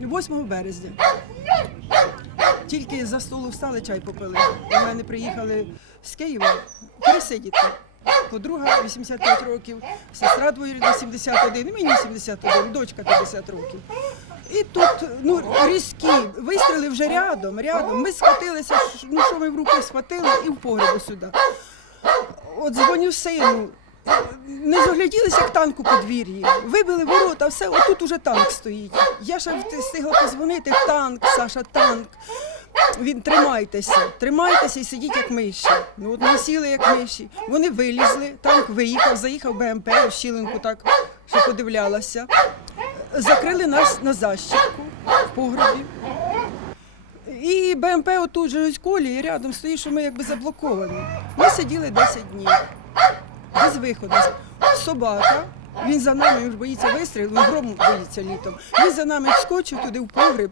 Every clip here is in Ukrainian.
8 березня. Тільки за столу встали, чай попили. У мене приїхали з Києва пересидіти. Подруга 85 років, сестра двоюрідна 71, і мені 71, дочка 50 років. І тут ну, різкі вистріли вже рядом, рядом. Ми схватилися, ну що ми в руки схватили і в погребу сюди. От дзвоню сину. Не загляділися як танк у подвір'ї. Вибили ворота, все, отут уже танк стоїть. Я ще встигла позвонити, танк, Саша, танк. Він тримайтеся, тримайтеся і сидіть як миші. Ну от ми сіли як миші. Вони вилізли, танк виїхав, заїхав БМП, в щілинку так що подивлялася. Закрили нас на защіпку в погребі. І БМП отут же колі, і рядом стоїть, що ми якби заблоковані. Ми сиділи 10 днів без виходу. Собака. Він за нами він боїться вистрілу, він грому боїться літом. Він за нами вскочив туди в погреб.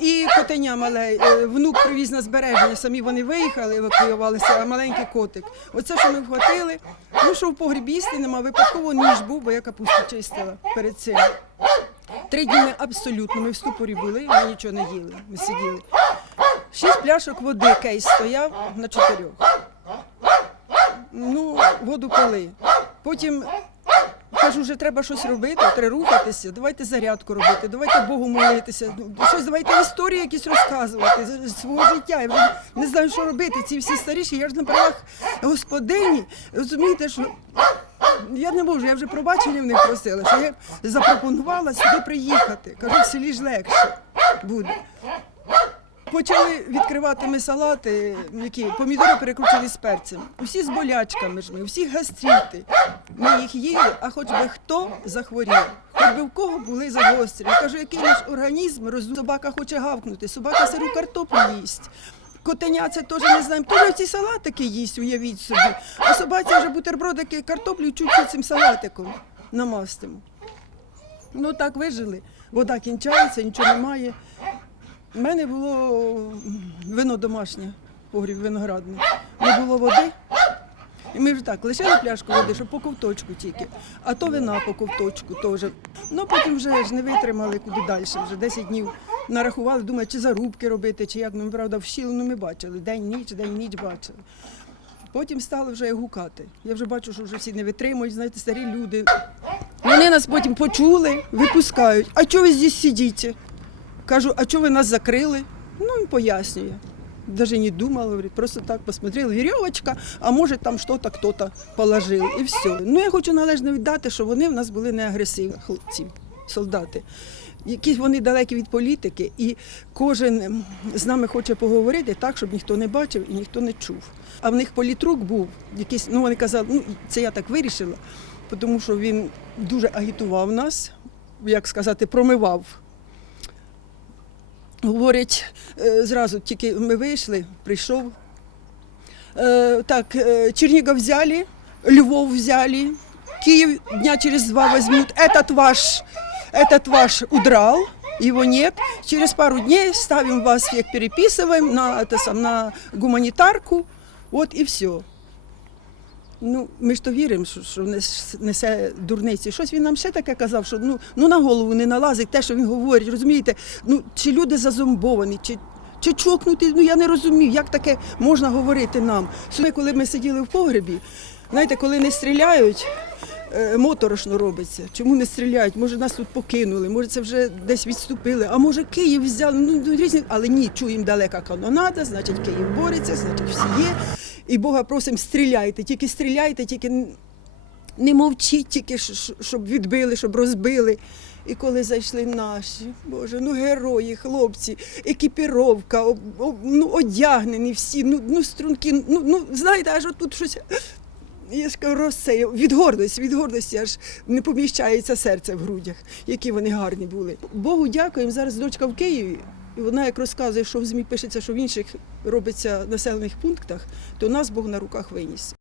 І котеня мале, е, внук привіз на збереження, самі вони виїхали, евакуювалися, а маленький котик. Оце, що ми вхватили. Ну що в погрібі їсти нема, випадково ніж був, бо я капусту чистила перед цим. Три дні ми абсолютно, ми в ступорі були, ми нічого не їли, ми сиділи. Шість пляшок води кейс стояв на чотирьох. Ну, воду пили. Потім кажу, вже треба щось робити, треба рухатися, давайте зарядку робити, давайте Богу молитися, щось давайте історії якісь розказувати з свого життя. Я вже не знаю, що робити. Ці всі старіші, я ж на правах господині. Розумієте, що я не можу, я вже пробачення в них просила, що я запропонувала сюди приїхати. Кажу, в селі ж легше буде. Почали відкривати ми салати, які помідори перекручені з перцем. Усі з болячками ж ми, усі гастріти. Ми їх їли, а хоч би хто захворів, хоч би в кого були загострені. Кажу, який наш організм розум. Собака хоче гавкнути, собака сиру картоплю їсть. Котеня це теж не знаємо. Теж ці салатики їсть, уявіть собі. А собаці вже бутербродики картоплю чуть-чуть цим салатиком намастимо. Ну так вижили. Вода кінчається, нічого немає. У мене було вино домашнє, погріб виноградний. Не було води. І ми вже так лишили пляшку води, щоб по ковточку тільки, а то вина по ковточку теж. Ну потім вже ж не витримали куди далі. Вже 10 днів нарахували, думаю, чи зарубки робити, чи як. Ну, правда, в щілину ми бачили. День, ніч, день, ніч бачили. Потім стали вже гукати. Я вже бачу, що вже всі не витримують, знаєте, старі люди. Вони нас потім почули, випускають. А чого ви здесь сидите? Кажу, а чого ви нас закрили? Ну, він пояснює. Даже не думала, говорит, просто так посмотрел, веревочка, а може там хто-то положив і все. Ну я хочу належно віддати, що вони в нас були не агресивні хлопці, солдати. Якісь вони далекі від політики, і кожен з нами хоче поговорити так, щоб ніхто не бачив і ніхто не чув. А в них політрук був якийсь, ну вони казали, ну це я так вирішила, тому що він дуже агітував нас, як сказати, промивав Говорять, е, зразу тільки ми вийшли, прийшов. Е, Так, е, Чернігов взяли, Львов взяли, Киев дня через два возьмут. Этот ваш, этот ваш удрал, его нет. Через пару дней ставим вас всех, переписываем на, это, сам, на гуманитарку. Вот и все. Ну, ми ж то віримо, що, що несе дурниці. Щось він нам ще таке казав, що ну, ну на голову не налазить те, що він говорить. Розумієте, ну чи люди зазомбовані, чи, чи чокнуті, ну я не розумію, як таке можна говорити нам. Сьогодні, коли ми сиділи в погребі, знаєте, коли не стріляють. е, Моторошно робиться. Чому не стріляють? Може, нас тут покинули, може, це вже десь відступили, а може Київ взяли. Ну, ну різні, але ні, чуємо далека канонада, значить Київ бореться, значить всі є. І Бога просимо, стріляйте, тільки стріляйте, тільки не мовчіть, тільки щоб відбили, щоб розбили. І коли зайшли наші, Боже, ну герої, хлопці, екіпіровка, об, об, ну, одягнені всі, ну, ну струнки, ну, ну знаєте, аж отут щось. Я ж кажу, розсеє. Від гордості, від гордості аж не поміщається серце в грудях, які вони гарні були. Богу дякуємо. Зараз дочка в Києві, і вона як розказує, що в ЗМІ пишеться, що в інших робиться населених пунктах, то нас Бог на руках виніс.